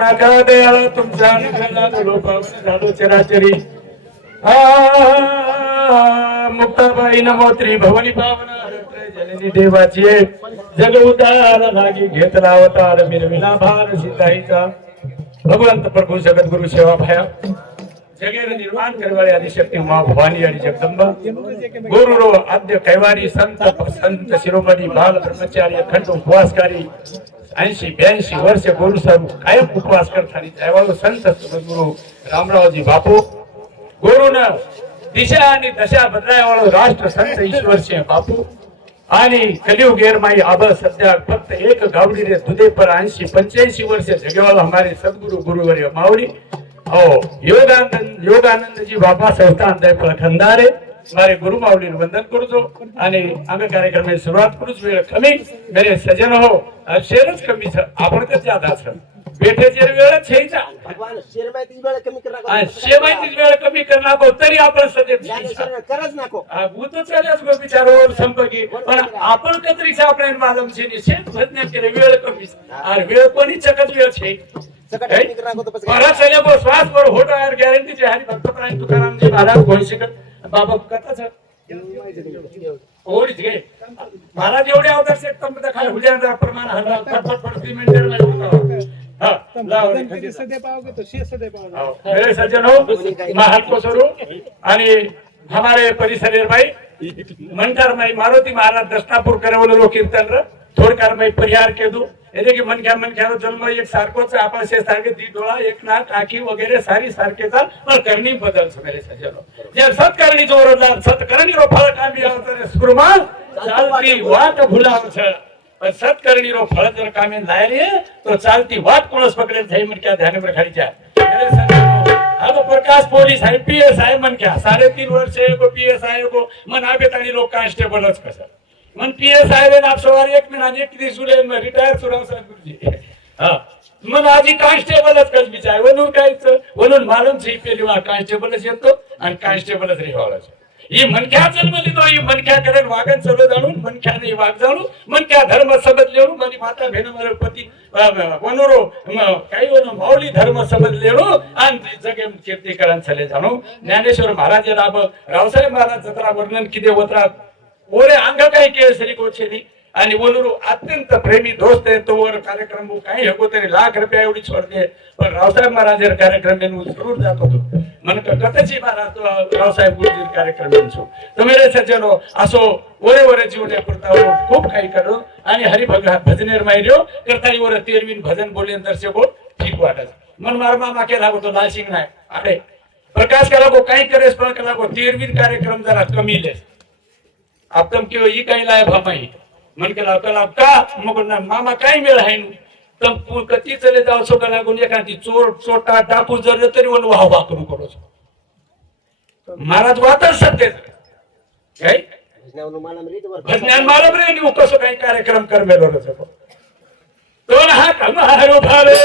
दयाळ तुमचा झालो चराचरी मुक्ताबाई नमोत्री भवनी पावन जननी देवाची जग उदार लागी घेतला अवतार मिरविला भार सीताईचा भगवंत प्रभू जगत गुरु सेवा भया जगेर निर्माण करवाळे आदिशक्ती मा भवानी आणि जगदंबा गुरु रो आद्य कैवारी संत शिरोमणी बाल ब्रह्मचारी अखंड उपवासकारी 80-82 वर्ष गुरु साहेब कायम उपवास करताना त्यावेळेस संत गुरु रामरावजी बापू गुरुन दिशा आणि दशा बदलायवाळो राष्ट्र संत ईश्वरसिंह बापू आणि कलियुग गेरमाई आब सध्या फक्त एक गावडी रे दुधे पर 80-85 वर्ष जगेवाळो हमारे सद्गुरु गुरुवर्य मावड़ी योगानंद जी बाबा संस्थान दयफळ खंदारे मारे गुरु माऊली वंदन करजो आणि आम्ही कार्यक्रम सुरुवात करूच वेळ कमी मेरे सजन हो शेरच कमी छ आपण तर ज्यादा छ बेठेचे वेळ छेचा शेरमाईची वेळ कमी करा शेरमाईची वेळ कमी करना को तरी आपण सजेत करच नको भूत चालस गो विचारोवर संपर्की पण आपण कतरीचा आपण मालूम छे शेत भजने के वेळ कमी और वेळ कोणी चकत वेळ छे परत चले बो श्वास पर होटो यार गॅरंटी जे हरी भक्त प्राण तुकाराम जी महाराज घोषित बाबा कथाच ओढीच घे महाराज एवढे अवदर्श एकदम खाली हुल्याचा प्रमाण हल्ला फटफट 3 मिनिटं मध्ये हां लाव सदे पाओगे तो शेष सदे पाओगे मेरे सज्जन हो महाल को स्वरूप आणि हमारे परिसर भाई मनकार माई मारुति महाराज दस्तापुर करवलो लो कीर्तन र थोडकार माई परिहार के दो એટલે કે મન ખ્યાનો જન્મ એક સારકો છે આપણ છે સારકે દી ડોળા એક નાક આંખી વગેરે સારી સારકે ચાલ પણ કરણી બદલ છે મેરે સજ્જનો જે સત્કરણી જોરદાર સત્કરણી રો ફળ કામી આવતરે સુરમાન ચાલતી વાટ ભૂલાવ છે પણ સત્કરણી રો ફળ જર કામે લાય રે તો ચાલતી વાટ કોણસ પકડે થઈ મન ક્યાં ધ્યાન પર ખડી જાય મેરે સજ્જનો अब प्रकाश पोलीस है पीएसआई मन क्या 3.5 वर्ष को पीएसआई को मन आबे ताणी लोक कांस्टेबल च कसं मन पीएसआई वे आप सवार 1 महिना 31 जुलै में रिटायर सुराव साहेब गुरुजी हां मन आजी कांस्टेबलच कस बिचाय वनून कायच वनून मालूम छे पेली वा कांस्टेबलच येतो आणि कांस्टेबलच रिहवाळच ही मनक्या जन्मली तो ही मनक्या करे वागन चलो जाणून मनक्याने वाग जाणू मनक्या धर्म सबद लेणू मनी माता भेण मारे पती वनरो काही वनो माऊली धर्म सबद लेणू आणि जगे कीर्तिकरण चले जाणू ज्ञानेश्वर महाराज रावसाहेब महाराज जत्रा वर्णन किदे होता ओरे अंग काही केसरी गोछेली आणि वनरू अत्यंत प्रेमी दोस्त है तो वर कार्यक्रम काही हको तरी लाख रुपया एवढी छोडते पण रावसाहेब महाराज कार्यक्रम में जरूर जातो मन कथची महाराज रावसाहेब गुरुजी कार्यक्रम में छो तो मेरे सज्जनो असो ओरे ओरे जीवने पुरता खूप काही करो आणि हरि भजनेर मायरियो करतानी वर 13 भजन बोलेन दर्शक हो ठीक वाटत मन मार मामा के लागो तो लाशिंग नाही अरे प्रकाश केला को काही करेस पण केला को 13 कार्यक्रम जरा कमी लेस आप तुम क्यों ये कहीं लाए भामाई मन के लाव का मग मामा काही मेळ आहे तम कती चले जाव सो गला गुन एखादी चोर चोटा डाकू जर तरी वन वाह वाह करू करो महाराज वातच सत्य काय भजनान मालम रे नी कसो काही कार्यक्रम कर मेलो रे तो ना कमारो भारे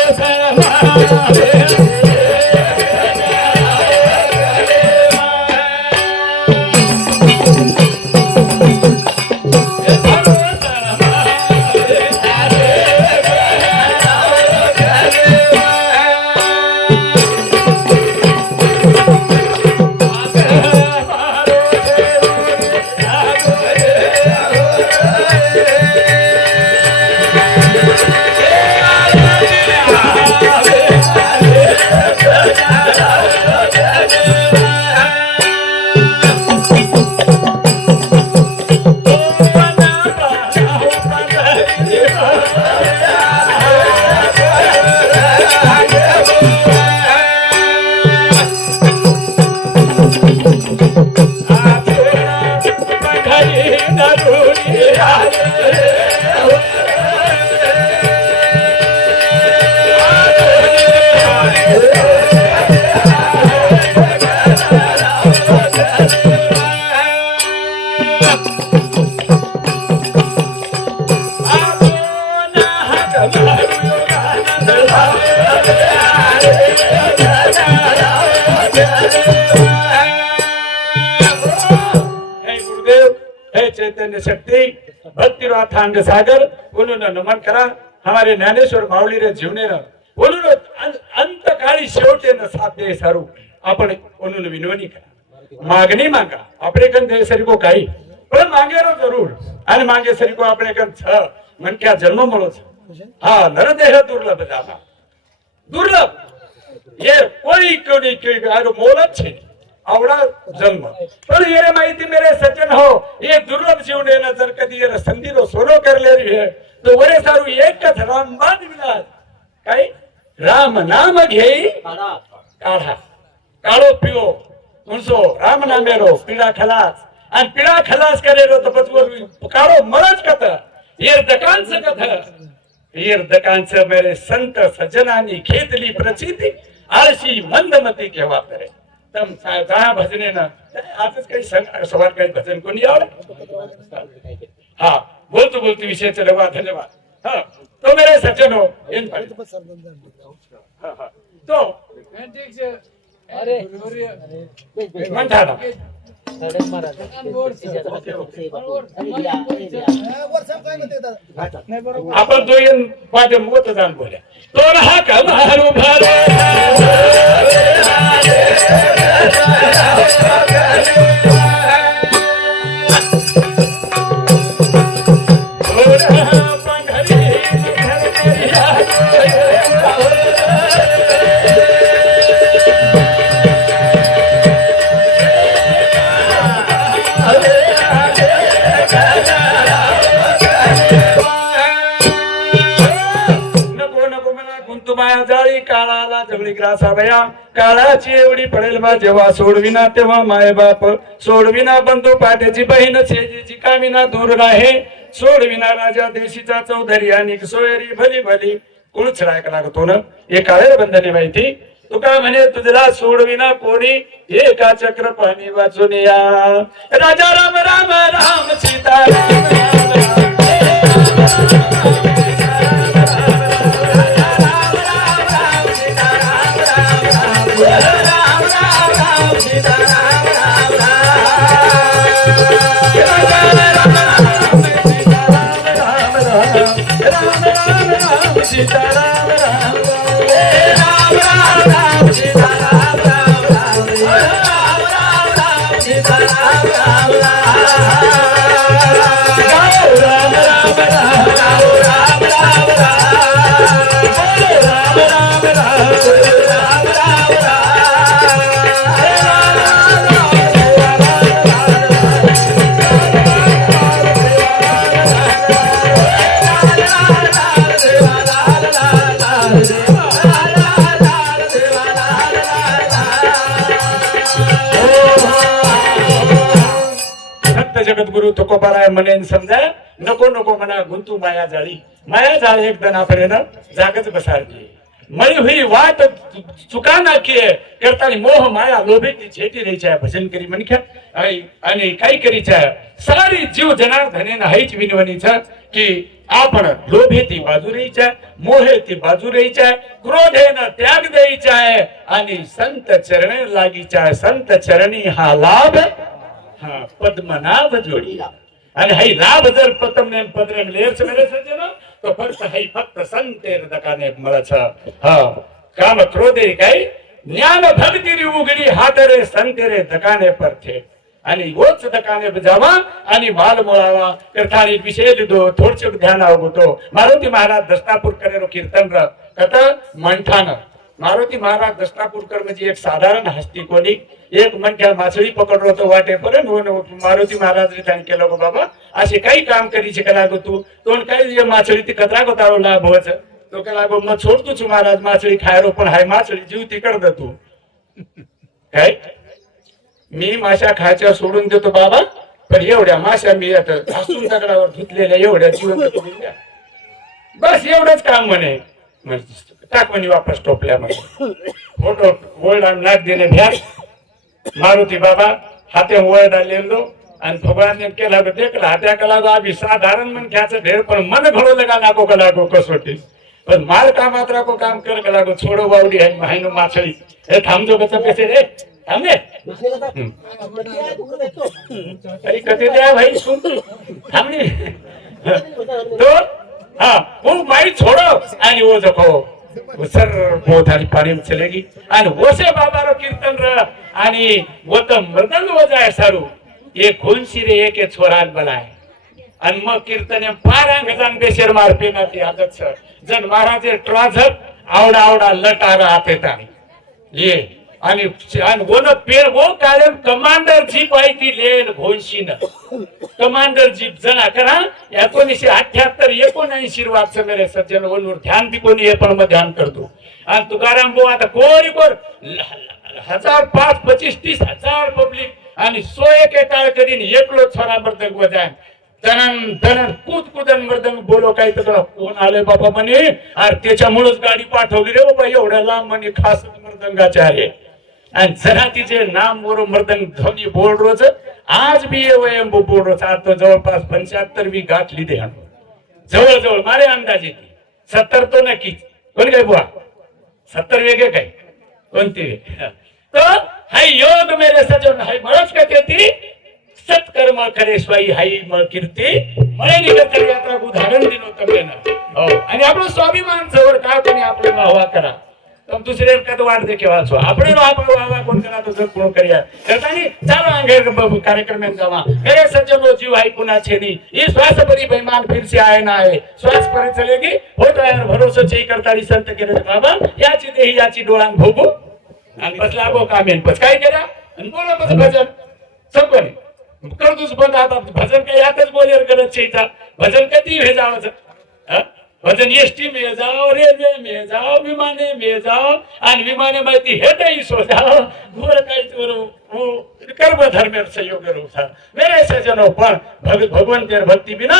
चैतन्य शक्ति भक्ति अथांग सागर उन्होंने नमन करा हमारे ज्ञानेश्वर माऊली रे जीवने बोलो शेवटे न साध्य सारू आपण कोणून विनवणी करा मागणी मागा આપણે કન દે સરીકો કાઈ પણ માંગેરો જરૂર અને માંગે સરીકો આપણે કન છ મન કે જન્મ મળો છે હા નરદેહ દુર્લભ જાના दुर्लभ ये कोई आरो मोलत छे आवड़ा जन्म पर ये माहिती मेरे सज्जन हो ये दुर्लभ जीव ने नजर कदी ये संधीरो सोलो कर ले रही है तो वरे सारू एक कथ राम बाद विलास काई राम नाम घेई काढ़ा काढ़ो पियो उनसो राम नामेरो पीड़ा खलास अन पीड़ा खलास करेरो तो पछो काढ़ो मरज कथ ये दकान से कथ वीर दकांच मेरे संत सज्जनानी खेतली प्रचिती आळशी मंदमती केवा करे तम जा भजने ना आजच काही सवार काही भजन कोणी आवडे हा बोलतो बोलतो विषय चलवा धन्यवाद हा तो मेरे सज्जनो इन तो अरे मंथाना आपण तो येऊन पाठे मोत जाण बोल्या तो रहा का मारू भारे काळाला जगळी ग्रासा बया काळाची एवढी पडेल बा जेव्हा सोडविना तेव्हा माय बाप सोडविना बंधू पाट्याची बहीण शेजीची कामिना दूर राहे सोडविना राजा देशीचा चौधरी आणि सोयरी भली भली कुळछडायला लागतो ना हे काळे बंधने माहिती तुका म्हणे तुझला सोडविना कोणी एका चक्र पाणी वाचून या राजा राम राम राम सीता राम राम सीताराम राम राम राम सीताराम राम राम सीताराम राम जगद्गुरु तुकोबाराय म्हणे समजा नको नको म्हणा गुंतू माया जाळी एक दना पर्यंत जागच बसारली मळी हुई वाट चुका ना की करतानी मोह माया लोभे ती छेटी रही छे भजन करी मनख्या आणि काही करी छे सारी जीव जनार्दने हाईच विनवणी छे की आपण लोभे ती बाजू रही छे मोहे ती बाजू रही छे क्रोधे न त्याग देई छे आणि संत चरणे लागी छे संत चरणी हा लाभ हा पद्मनाभ जोडीला आणि हाई लाभ जर पतमने पद्रेम लेर मेरे सज्जनो तो फक्त संतेर दकाने मळछ हा काम क्रोधे काय ज्ञान भक्ति री उगडी हातरे संतेरे दकाने पर थे आणि वोच दकाने बजावा आणि माल मोळावा करतानी विशेष दो थोडचक ध्यान आवगतो मारुती महाराज दस्तापूर करेरो कीर्तन र कथा मंठान मारुती महाराज दस्तापूरकर म्हणजे एक साधारण हस्ती कोणी एक मनक्या माछळी पकडलो तो वाटे पर्यंत मारुती महाराज ने त्याने केलं गो बाबा असे काही काम करी शकला गो तू तोंड काही माछळी ती कतरा गो तारो लाभ होच तो केला गो मग सोडतोच महाराज माछळी खायरो पण हाय माछळी जीव ती करद तू काय मी माशा खायच्या सोडून देतो बाबा पण एवढ्या माशा मी आता घासून दगडावर धुतलेल्या एवढ्या जीवन तुम्ही बस एवढंच काम म्हणे टाक म्हणे वापस टोपल्यामध्ये फोटो वळला नाक देणे भ्या मारुती बाबा हाते वळ डालेलो आणि भगवान केला देखला हात्या कला गो आम्ही साधारण मन घ्यायचं ढेर पण मन घडो लगा नाको का लागो कसोटी पण माल कामात राखो काम कर का लागो छोडो बावडी आहे माहिनो माछळी हे थांबजो कसा पैसे रे थांबे अरे कते द्या भाई सुन थांबली तो हा वो माई छोडो आणि वो जखो सर बहुत हरी पारी में चलेगी आणि वसे बाबारो कीर्तन र आणि वो तो मृदंग वजाय सारू एक घोंशिरे एक छोरान बनाय आणि मग कीर्तन पारांग जण बेशर मार पेनाती आदत सर जण महाराजे ट्राझर आवडा आवडा लटा राहते ताणी ये आणि वन पेर वो कारण कमांडर जीप आहे ती लेन घोंशीन कमांडर जीप जना करा 1978 1979 वाजचं मेरे सज्जन वनवर ध्यान बी कोणी हे पण मग ध्यान करतो आणि तुकाराम भाऊ आता कोरी कोर 1000 5 25 30 हजार पब्लिक आणि 100 एक टाळ करीन एकलो छोरा मर्दंग वजाय तनन तनन कूद कुदन मर्दंग बोलो काय तर कोण आले बाबा म्हणे अरे त्याच्यामुळेच गाडी पाठवली रे बाबा एवढ्या लांब म्हणे खास मर्दंगाचे आहे आणि जरा तिचे नाम वर मर्दंग ध्वनी बोर्ड रोज आज बी वयम बोर्ड रोज आता जवळपास 75 बी गाठली दे जवळ मारे अंदाजे ती 70 तो नक्कीच कोण काय बुवा 70 वेगळे काय कोणते तो हाय योग मेरे सजन हाय म्हणच का ते सत्कर्म करे स्वाई हाई म कीर्ती मळे निघत यात्रा उदाहरण दिनो तमे हो आणि आपलं स्वाभिमान जवळ काय कोणी आपले वाहवा करा तुम दुसरे कद वाट देखे वाचो આપણે વાવા કોણ કરા તો સબ કોણ કર્યા કરતાની ચાલો આંગે कार्यक्रम में जावा मेरे सज्जनों जीव हाई पुना छेनी ये श्वास बड़ी बेईमान फिर से आए ना है श्वास पर चलेगी हो तो यार भरोसा चई करतारी संत के बाबा याची देही याची डोळान भोगू आणि बसला गो कामेन पच काय केला आणि बोला बस भजन सब कोणी करतोच बंद आता भजन काय यातच बोलेर करत चैता भजन कधी हे जावचं भजन एसटी में जाओ रेल्वे में जाओ विमाने में जाओ आणि विमाने माहिती हेटही सो जाओ गोर काही कर्म धर्म संयोग रूपा मेरे सजनो पण भगवंत भक्ती बिना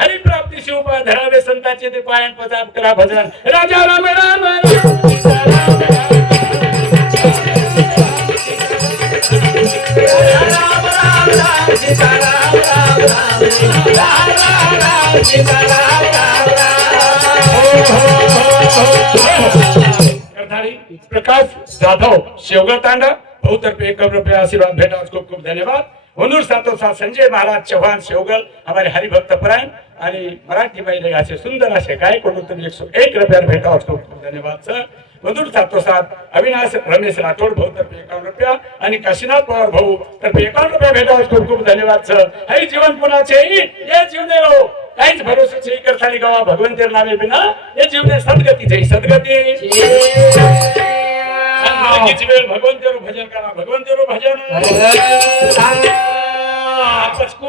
हरि प्राप्ती शिव उपाय धरावे संतांचे ते पायन पजाब करा भजन राजा राम राम प्रकाश जाधव शेवगळ तांडा बहुतर्फे 1 रुपया आशीर्वाद भेटा खूप खूप धन्यवाद हुनूर साथोसाथ संजय महाराज चव्हाण शेवगळ हमारे हरिभक्त परायण आणि मराठी महिला असे सुंदर असे काय कोण तुम्ही 101 रुपया भेटा खूप खूप धन्यवाद सर मधुर साथोसाथ अविनाश रमेश राठोड भाऊ तर्फे 51 रुपया आणि काशीनाथ पवार भाऊ तर्फे 51 रुपया भेटा खूप खूप धन्यवाद सर हे जीवन पुनाचे ये जीवने हो काहीच भरोसे करताली गावा भगवंतेर नामे बिना हे जीवने सद्गती भगवंतेरो भजन करा भगवंतेरो भजन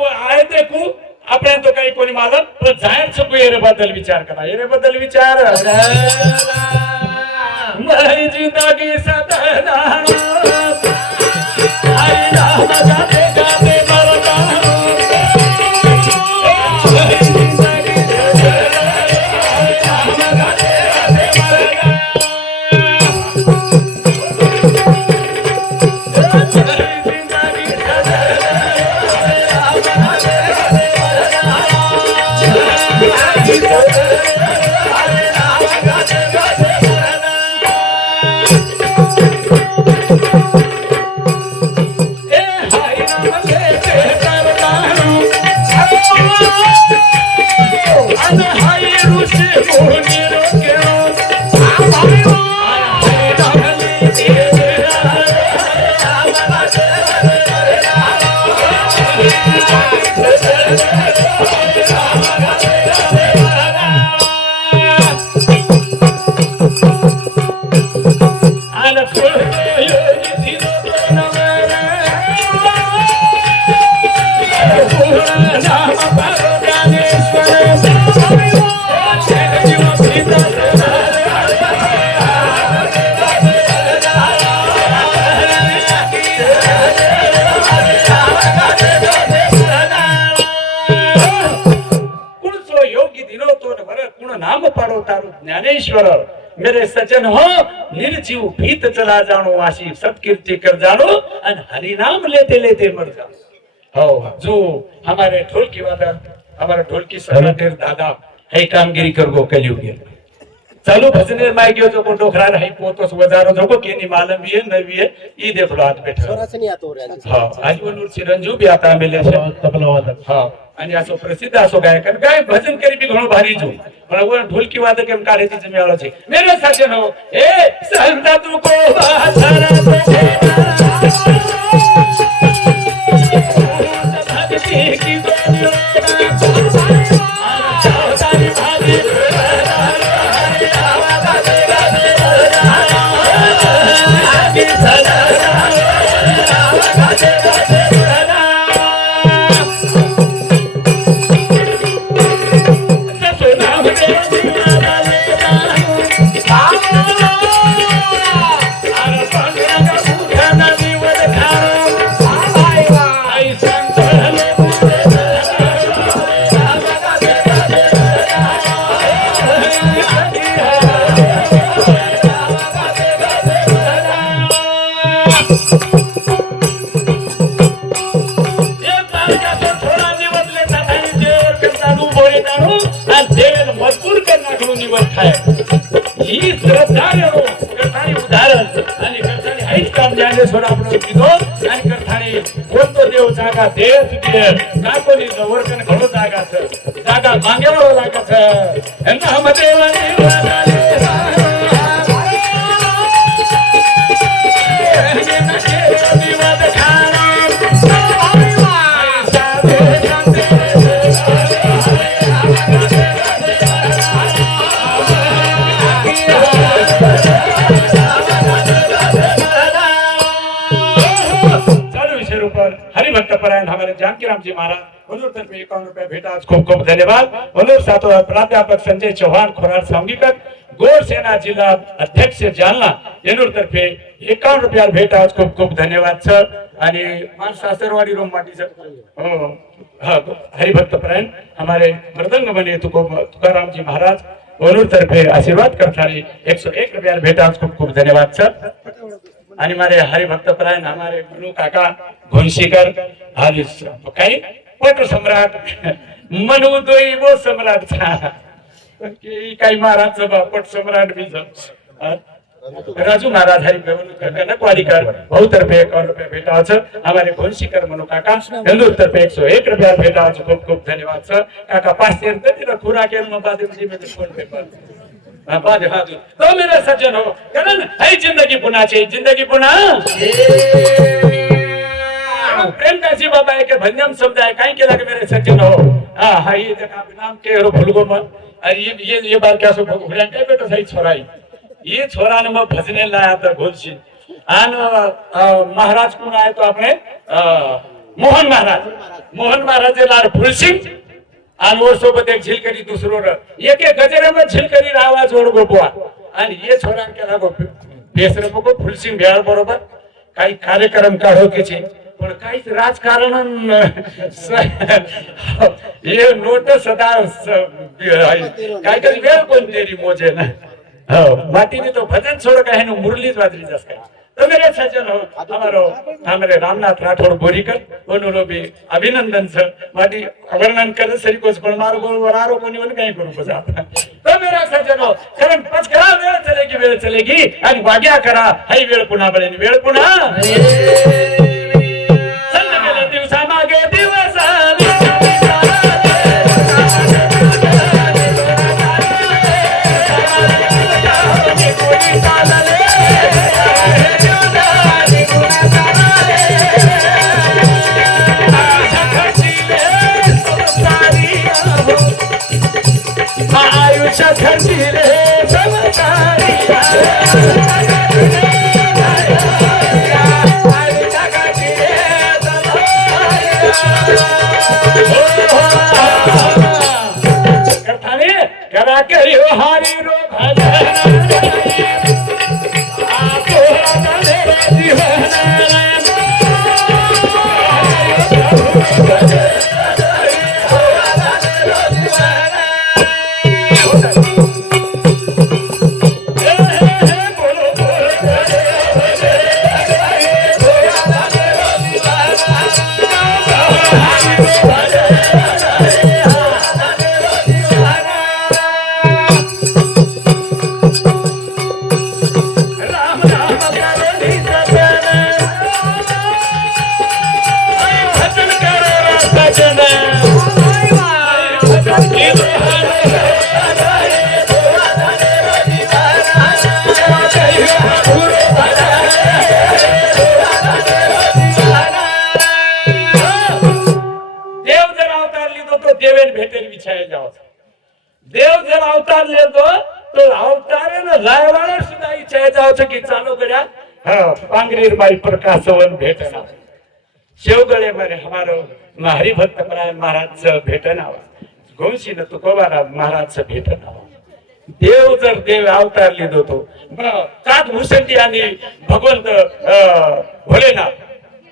आहे ते खूप आपण तो काही कोणी मालक पण जाहीर चुकू येरे बद्दल विचार करा येरे बद्दल विचार मरी जिंदगी सदा आई राम गाते गाते मरता ज्ञानेश्वर मेरे सज्जन हो निर्जीव भीत चला जानो आशी सत्कीर्ति कर जानो और हरि नाम लेते लेते मर जाओ हो जो हमारे ढोलकी वादक हमारा ढोलकी सलाहकार दादा है कामगिरी कर गो कलयुग चालू भजने माय गयो जो को डोखरा रही पोतो वजारो जो को केनी मालूम भी है न भी है ई देख लो हाथ बैठा स्वराचं नाही आता रे आज. हाँ आज वो चिरंजीव भी आता मिले छे तबला वादक हाँ आणि असो प्रसिद्ध असो गायक आणि काय भजन करी बी घणो भारी जो पण वो ढोलकी वादक एम काढे ती जमी आलो छे मेरे सजन हो ए संता तू को बाधरा तो की गोलियों मजबूर करना निवड खाय ही श्रद्धा करतानी उदाहरण आणि करतानी हाईच काम जाने सोडा आपण किदो आणि करतानी कोणतो देव जागा देश दिले का कोणी वर्कन घडो जागा मागेवर लागत यांना मध्ये हरिभक्त परायण हमारे जानकी राम जी महाराज हुजूर तरफे 51 रुपया भेटा आज खूप खूप धन्यवाद हुजूर सातवा प्राध्यापक संजय चौहान खोराड सांगीकर गोर सेना जिल्हा अध्यक्ष जालना येनूर तर्फे 51 रुपया भेटा आज खूप खूप धन्यवाद सर आणि मान सासरवाडी रोमवाटी हो हरिभक्त परायण हमारे मृदंग बने तुकाराम जी महाराज हुजूर तरफे आशीर्वाद करतानी 101 रुपया भेटा आज खूप खूप धन्यवाद सर आणि मारे हरिभक्त परायण हमारे मनु काका घोनशीकर हाली काही पट सम्राट मनु दोई वो सम्राट था की काही महाराज पट सम्राट भी राजू महाराज हरि क्वालिकर बहुत तरफे 51 रुपया भेटा सर हमारे घोनशीकर मनु काका हिंदू तरफे 101 रुपया भेटा खूप खूप धन्यवाद सर काका 500 खुरा के फोन पेपर तो मेरे सज्जन हो कारण है जिंदगी पुन्हा जिंदगी पुन्हा प्रेम काशी बाबा है के भंजम शब्द है कहीं के लगे मेरे सज्जन हो हाँ ये देखा नाम के रो भूल गो मन ये बार क्या सो भूलिया के बेटा सही छोराई ये छोरा ने मैं भजने लाया था घोलशी आन महाराज कौन आए तो आपने मोहन महाराज लाड फुलसिंग आनवर सोबत एक झिलकरी दुसरो एक गजरेमध्ये झिलकरी आवाज ओढगो बुवा आणि हे छोरान केला गो बेसरे बघो फुलसिंग भेळ बरोबर काही कार्यक्रम काढो की पण काहीच राजकारण हे नोट सदा काय काही वेळ पण तेरी मोजे ना हो मातीने तो भजन छोड़ का है मुरलीच वाजरी जस काय तो मेरे सज्जन हो हमारे रामनाथ राठौड़ बोरीकर उन्होंने भी अभिनंदन सर माटी वर्णन कर सरी कोस पण मारो गोल वरारो कोणी वन काही करू बजा तो मेरा सज्जन हो कारण पचकरा वेळ चलेगी आणि वाग्या करा हाई वेळ पुन्हा बळेनी वेळ पुन्हा संत गेले दिवसा मागे दिवस आयुष्य खर्चिले समकारी शाळेत जायचं की चालू गड्या पांगरीर बाई प्रकाशवन भेटना शेवगळे मारे हमारो हरिभक्त परायण महाराज भेटना गोंशी न तुकोबाराम महाराज भेटना देव जर देव अवतार लिहितो तो कात भूषंती आणि भगवंत भोलेनाथ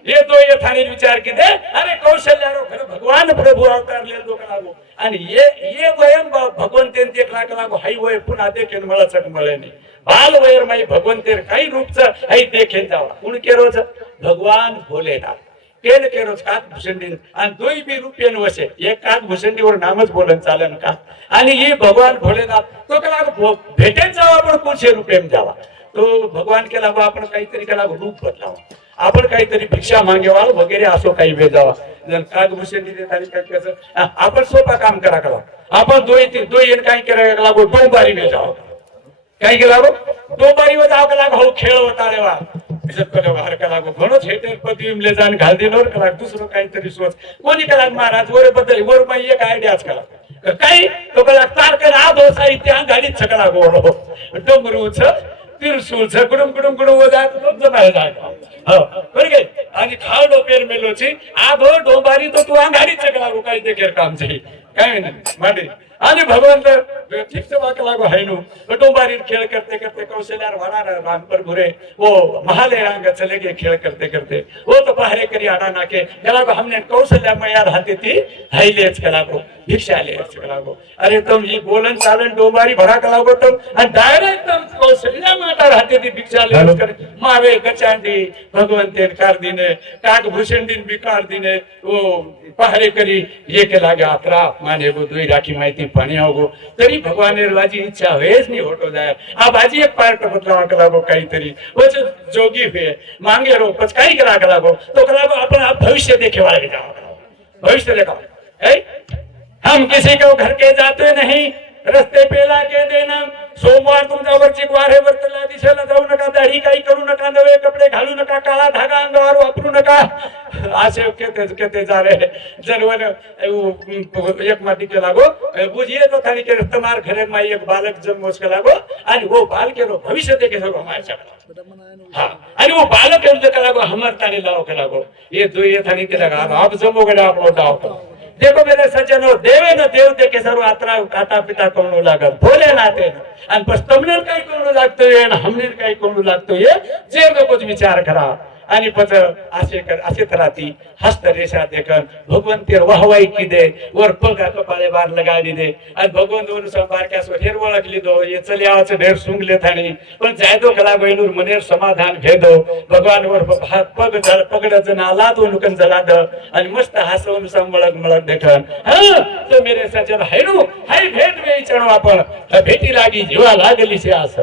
ये तो ये थाने विचार की दे अरे कौशल्यारो खरं भगवान प्रभु अवतार लिहितो का लागो आणि ये वयम भगवंतेन देख लागो हाई वय पुन्हा देखेन मला चक मळे नाही बाल वयर माई भगवंतेर काही रूपचं हाई देखेन जावा कोण केरोच भगवान भोलेनाथ केन केरोच कात भूषंडी आणि दोई बी रुपयेन वसे एक कात भूषंडीवर नामच बोलन चालन का आणि ही भगवान भोलेनाथ तो केला भेटेन जावा पण कोणशे रुपयेन जावा तो भगवान केला आपण काहीतरी केला रूप बदलावा आपण काहीतरी भिक्षा मागेवा वगैरे असो काही वेळ जावा जर कात भूषंडी देताना काय करायचं आपण सोपा काम करा करा आपण दोई काय करायला लागो डोंबारी वेळ जावा काय केला डोंबारी वर जावं लागो हो खेळ होता रेवा हर कला घणो थिएटर पदवी जाण घाल दिलोर कला दुसरं काहीतरी सोच कोणी कला महाराज वर बद्दल वर बाई एक आयडियाच कला काही तो कला तारकन आधो साहित्य गाडीत सकला गोळो डोंगरूच तिरसूच कुडुम कुडुम कुडुम वजात जमाय जाय हो बरगे आणि खाव डोपेर मेलोची आधो डोंबारी तो तू गाडीत सकला गो काही ते केर काम छै काय नाही माडी आणि भगवंत ठीक से वाक लागो हैनु डोंबारी खेल करते करते कौशल्यार वाणार राम पर घुरे वो महाले रंग चले गए खेल करते करते वो तो पहरे करी आना नाके जला को हमने कौशल्या मैया रहती थी हैलेच कला को भिक्षा लेच कला को अरे तुम ये बोलन चालन डोंबारी भरा कला को तुम आणि डायरेक्ट तुम कौशल्या माता रहती थी भिक्षा लेच कर मावे गचांडी भगवंते कार दिने काग भूषण दिन बिकार दिने वो पहरे करी ये के लागे आत्रा माने वो दुई राखी माहिती पाणी आवगो तरी भगवान निर्वाची इच्छा होएच नहीं होटो जाए अब आज एक पार्ट बदलावा कलागो काहीतरी वो जोगी हुए मांगे रो पच काही करा कलागो तो कलागो अपन आप भविष्य देखे वाले जाओ भविष्य देखा हम किसी को घर के जाते नहीं रस्ते पेला के देना सोमवार तुमचा वरची वारे वर्तला दिशेला जाऊ नका दाढी काही करू नका नवे कपडे घालू नका काळा धागा अंगावर वापरू नका असे केते जा रे जनवन एक माती के लागो बुझिए तो थानी के तुम्हार घरे में एक बालक जन्मोस के लागो आणि वो बाल के रो भविष्य देखे सगो हमारे हां आणि वो बालक के लागो हमर ताने लाओ के लागो ये दो ये थानी के लगा आप जमो गडा आप लाओ देखो मेरे सज्जनों देवे न देव देखे सर्व आत्रा काटा पिता कोण लागत भोलेनाथ आणि बस तुमने काही कोण लागतोय आणि हमने काही कोण लागतोय जे लोकच विचार करा आणि पच असे राहती हस्त रेषा देखन भगवंत वाहवाई की दे वर पगा कपाळे बार लगाडी दे आणि भगवंत वर संभार क्या सो हेर ओळखली दो ये चले आवाच ढेर सुंगले थानी पण जायदो कला बहिणूर मनेर समाधान भेदो भगवान वर हात पग जळ पगडच नाला तो नुकन जलाद आणि मस्त हसवून संबळक मळक देखन हां तो मेरे सजन हैनु हाय भेट वेई चणो आपण भेटी लागी जीवा लागली से आस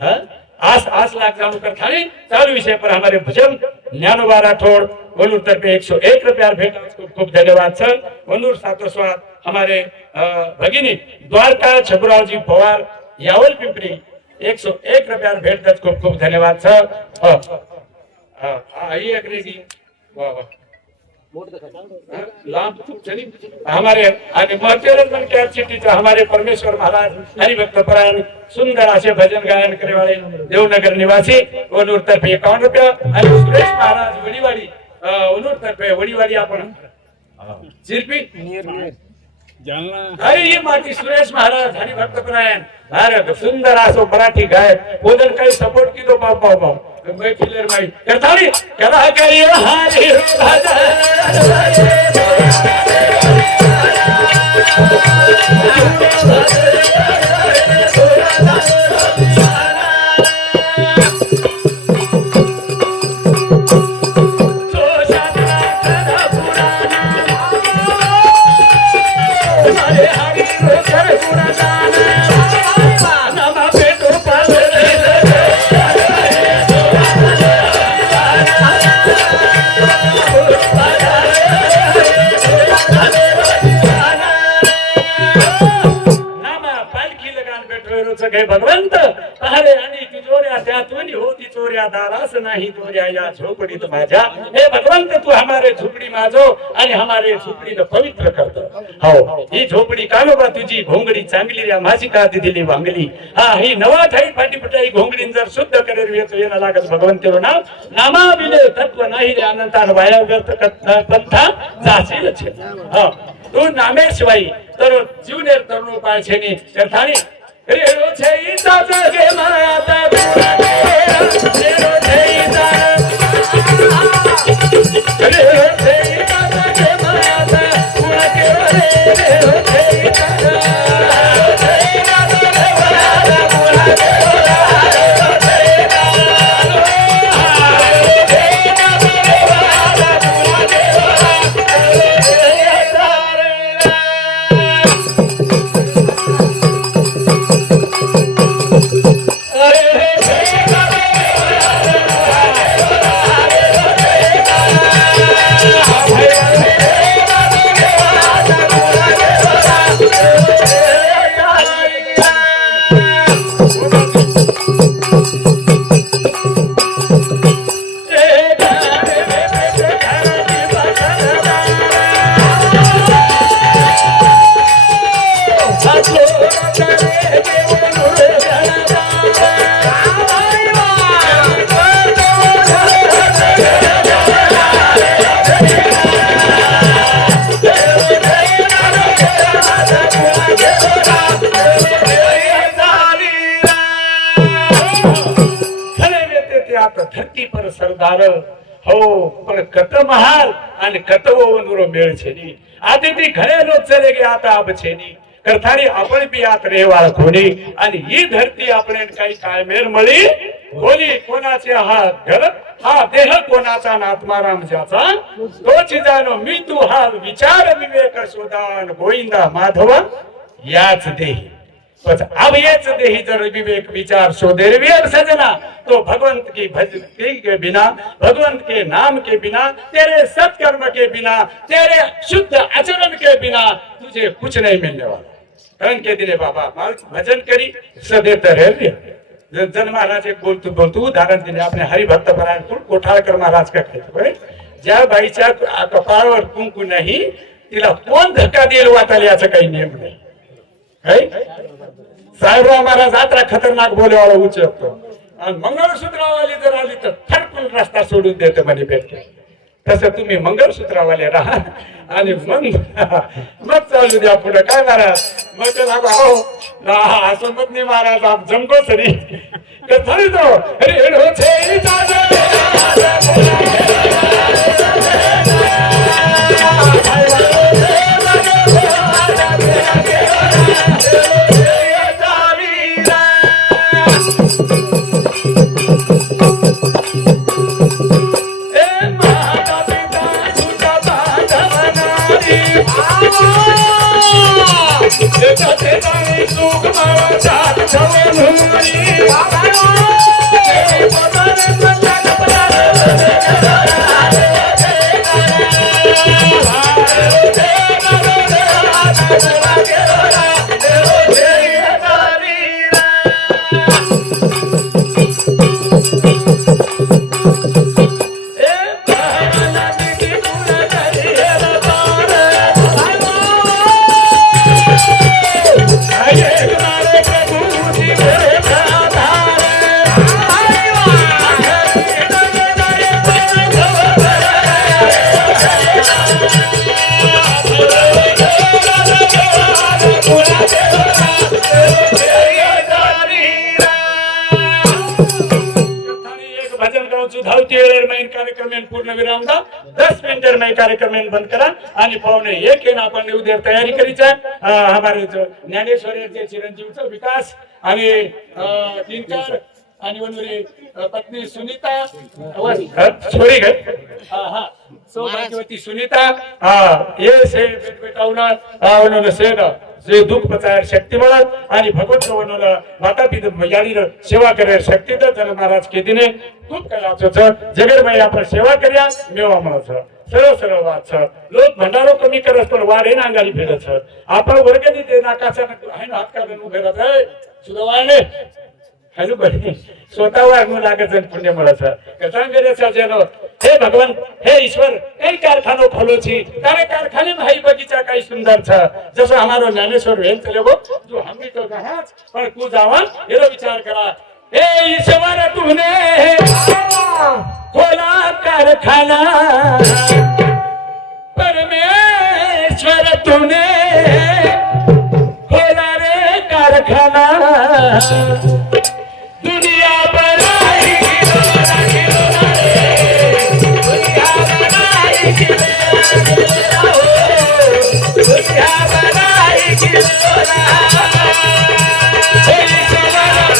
हां आस आस लाख जाणू कर खाली चालू विषय पर हमारे भजन ज्ञानोबा राठौड़ वनूर तरफे 101 रुपया भेंट खूब खूब धन्यवाद सर वनूर सातोस्वाद हमारे भगिनी द्वारका छबराव जी पवार यावल पिंपरी 101 रुपया भेंट दस खूब खूब धन्यवाद सर ये अग्रेजी वाह वाह हमारे महत्वरत्न केयर सिटी हमारे परमेश्वर महाराज हरिभक्त परायण सुंदर असे भजन गायन करे वाले देवनगर निवासी वनूर तर्फे 51 रुपया आणि सुरेश महाराज वडीवाडी वनूर तर्फे वडीवाडी आपण शिल्पी अरे ये माटी सुरेश महाराज हरिभक्त परायण भारत सुंदर असो मराठी गायक बोधन काही सपोर्ट की दो पाव पाव पाव मैं किलर माई करताली कला करिए हरि चोऱ्या दारास नाही चोऱ्या या झोपडीत माझ्या. हे भगवंत तू हमारे झोपडी माझो आणि हमारे झोपडीला पवित्र करतो. हो ही झोपडी कानोबा तुझी घोंगडी चांगली रे माझी का दिली वांगली. हा ही नवा ठाई फाटी फटाई घोंगडीन जर शुद्ध करेल येतो येणं लागत भगवंतेरो नाव नामा विले तत्व नाही रे अनंतान वाया व्यर्थ पंथा जाशील छे. हा तू नामेशिवाय तर जीवनेर तरुण पाळछेनी करतानी रेरो छईता जगे माता रेरो छईता रेरो छईता जगे माता कुणा के रेरो छईता धरती पर सरदार हो पण कत महाल आणि कतवो मेळ छेनी आधी ती घरे लोक चले गे आता अब छेनी करतानी आपण बी आत रेवाळ कोणी आणि ही धरती आपण काही काळमेर मळी कोणी कोणाचे हा घर हा देह कोणाचा आत्माराम ज्याचा तोच जाणो मी तू हा विचार विवेक शोधान गोविंदा माधवा याच देही अब येच देही जर विवेक विचार शोधे वीर सजना तो भगवंत की भक्ति के बिना भगवंत के नाम के बिना तेरे सत्कर्म के बिना तेरे शुद्ध आचरण के बिना तुझे कुछ नहीं मिलने वाला. कारण के दिने बाबा भजन करी सदैव रह जन महाराज एक बोलतो उदाहरण दिले आपले हरिभक्त परायण कोठाळकर महाराज का खेळ ज्या बाईच्या कपाळावर कुंकू नाही तिला कोण धक्का देईल वाटायला याचा काही नियम नाही. साहेबराव महाराज यात्रा खतरनाक बोलेवाला उचलतो आणि मंगळसूत्रवाली जर आली तर थडकून रस्ता सोडून देते म्हणे भेटते. तसं तुम्ही मंगळसूत्रवाले राहा आणि मग चालू द्या पुढे काय महाराज मग त्याला हो असं मत नाही महाराज आप जमको सरी थोडी तो पूर्ण विराम दा 10 मिनट में कार्यक्रम बंद करा आणि पावणे 1 येऊन आपण उद्या तयारी करायची. हमारे ज्ञानेश्वर चिरंजीवचा विकास आणि दिनकर आणि वनवरी पत्नी सुनीता छोरी गए सौभाग्यवती सुनीता ये से बेटा उन्होंने से जे दुख पचायर शक्ती मिळत आणि भगवंत वनोला माता पिता याडीर सेवा करे शक्ती तर जन महाराज के दिने खूप कलाचो छ जगरमय आपण सेवा कर्या मेवा म्हणत छ सरळ सरळ वाद छ लोक भंडारो कमी करस पण वारे नांगाली फेरत छ आपण वर्गणी ते नाकाचा आहे हात काढून उभे राहत आहे सुदवाने खाली बड़ी स्वतःवर आणू लागत पुण्य મળે કથા કરે સર્જનો હે ભગવાન હે ઈશ્વર કઈ કારખાનો ખોલો છી તારે કારખાને ભાઈ બગીચા કઈ સુંદર છે જસો અમારો જ્ઞાનેશ્વર વેલ ચલેવો જો હમી તો કહાજ પણ તું જાવા એનો વિચાર કરા હે ઈશ્વર તુને ખોલા કારખાના परमेश्वर तूने खोला रे कारखाना दुनिया बनाई खिलौना खिलौना रे दुनिया बनाई खिलौना दुनिया बनाई खिलौना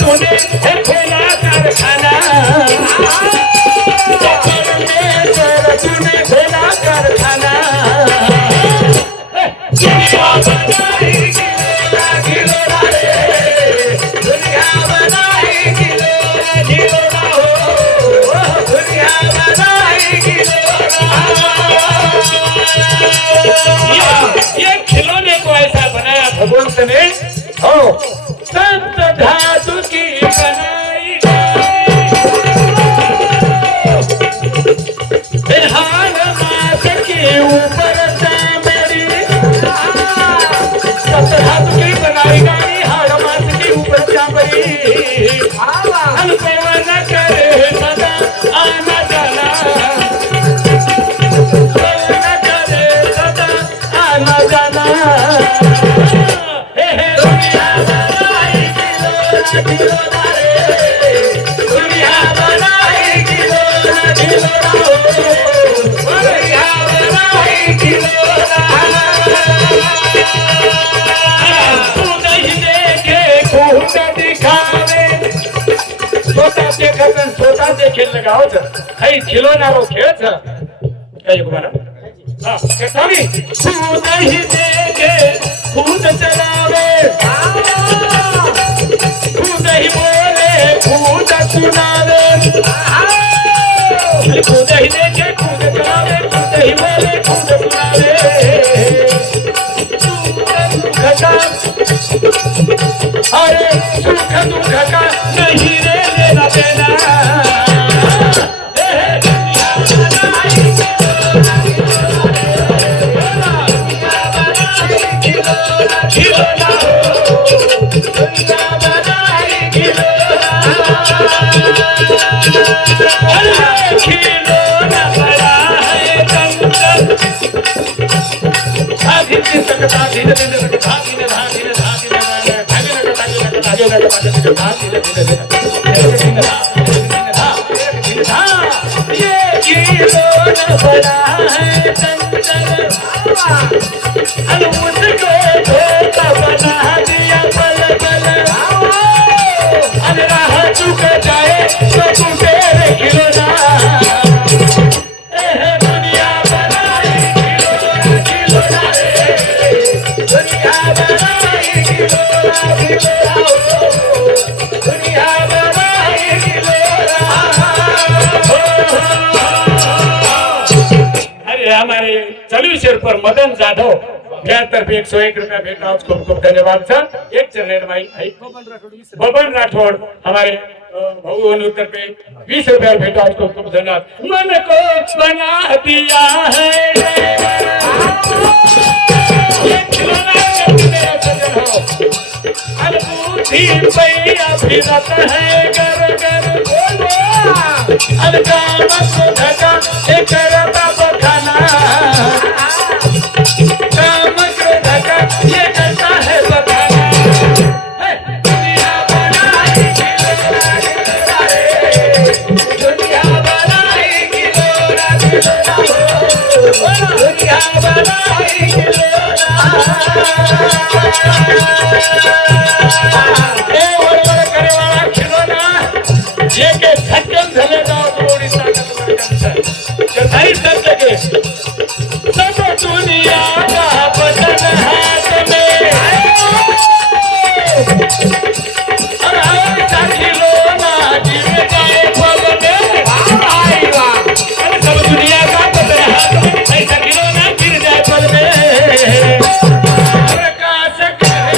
तूने खोला कारखाना परमेश्वर तूने खोला कारखाना ये खिलौने को ऐसा बनाया भगवंत ने हो संत धातु की बनाई हाल मास के ऊपर मेरी संत धातु की बनाई गई हाल मास के ऊपर चांबरी अनपवन करे सदा आना जाना आना जाना हे दुनिया बनाई खिलौना रे दुनिया बनाई खिलौना दुनिया बनाई खिलौना तू नहीं देखे खूब दिखावे छोटा देखन छोटा देखे लगाओ है खिलौना रो खेल छ कई बार कभी तू नहीं देखे खुद चलावे तू नहीं बोले खुद सुनावे खुद ही देखे खुद चलावे खुद ही बोले खुद सुनावे अरे सुख दुख का नहीं रे लेना देना हमारे चलवीशेर पर मदन जाधव तर्फे 101 रुपया भेटा खूब खूब धन्यवाद सर एक चरणेर माई बबन राठौड़ हमारे भाऊ तर्फे 20 रुपया भेटा खूब खूब धन्यवाद मन को बना दिया है ये खिलौना मेरा सजन हो अनबूझी पैया फिरत है गर गर बोलो अलगाम को धका एक करता बखाना काम को धका ये करता है बखाना दुनिया बनाई खिलौना रे दुनिया बनाई खिलौना दुनिया बनाई खिलौना करे वाला खिलौना ये के धक्कन झले जाओ थोड़ी ताकत भाई सब जगह सब दुनिया का बदन हाथ में और ऐसा खिलौना जिसमें जाए पग में आई वाह सब दुनिया का बदन हाथ में ऐसा खिलौना गिर जाए पग में प्रकाश करे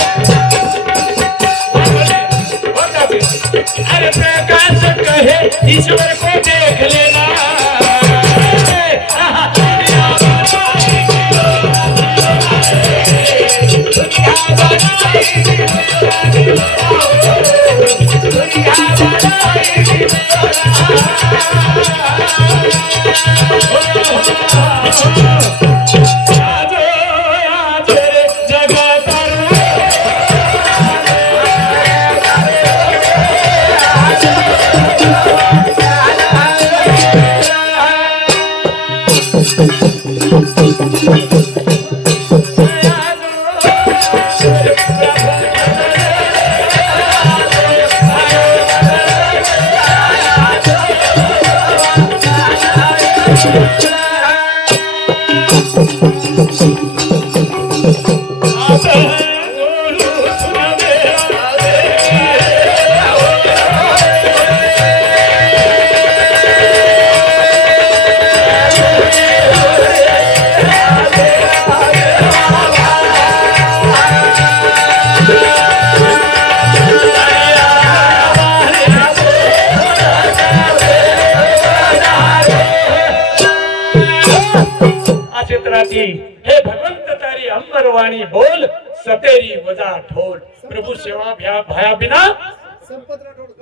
क्षेत्राची हे भगवंत तारी अंबरवाणी बोल सतेरी वजा ठोल प्रभु सेवा भाया बिना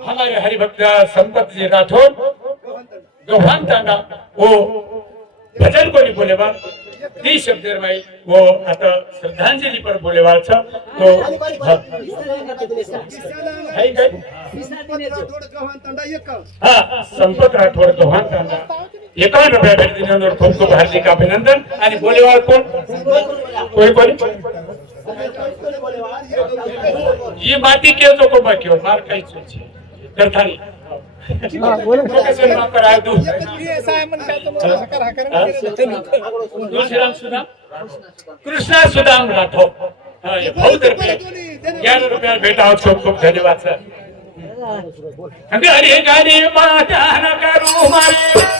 हमारे हरिभक्त संपत जी राठौर गौहान तांडा वो भजन कोणी बोलेवा ती शब्देर माई वो आता श्रद्धांजलि पर बोलेवा छ तो है काय हा संपत राठौर गौहान तांडा 51 रुपया भेट दिल्यावर खूप खूप हार्दिक अभिनंदन आणि बोलेवाळ कोण कोणी ये माती के जो को बाकी हो मार काही चुची करतानी प्रोफेसर पर आय दू कृष्णा सुदाम राठौर ये बहुत रुपये 11 रुपया भेटा खूप खूप धन्यवाद सर घरी घरी माता न करू मारे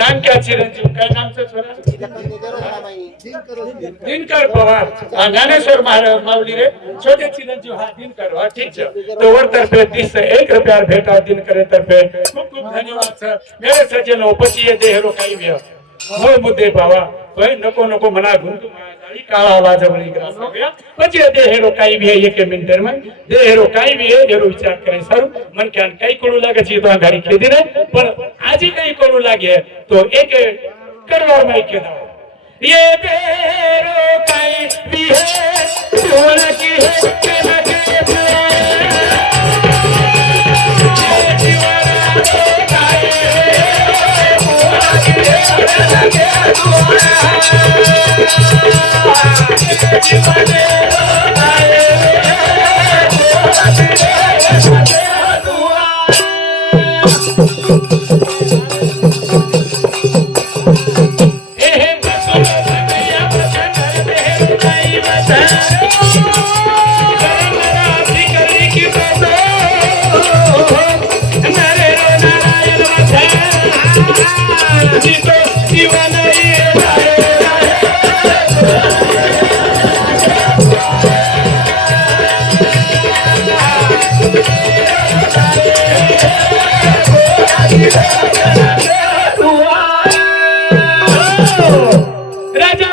नाम क्या चिरंजीव काय नामचं दिनकर पवार ज्ञानेश्वर महाराज माऊली रे छोटे चिरंजीव हा दिनकर हा ठीक है तो वर तरफे 30 से 1 रुपया भेटा दिनकर तरफे खूप खूप धन्यवाद सर मेरे सज्जन उपची ये देहरो काही भी मूळ मुद्दे पावा तो नको नको मना गुंतू माळी काळा वाजवणी ग्रास हो गया પછી દેહેરો કાઈ ભી એક મિનિટ માં દેહેરો કાઈ ભી એરો વિચાર કરે સારું મન ક્યાં કઈ કોડું લાગે છે તો આ ઘરી ખેદી ને પણ આજે કઈ કોડું લાગે તો એક કરવા માં કે દાવ ये बेरो काई भी है ढोल की है के लगे ये दीवाना रो काई ढोल की है के लगे ये दीवाने रो काई ढोल की है के लगे राजा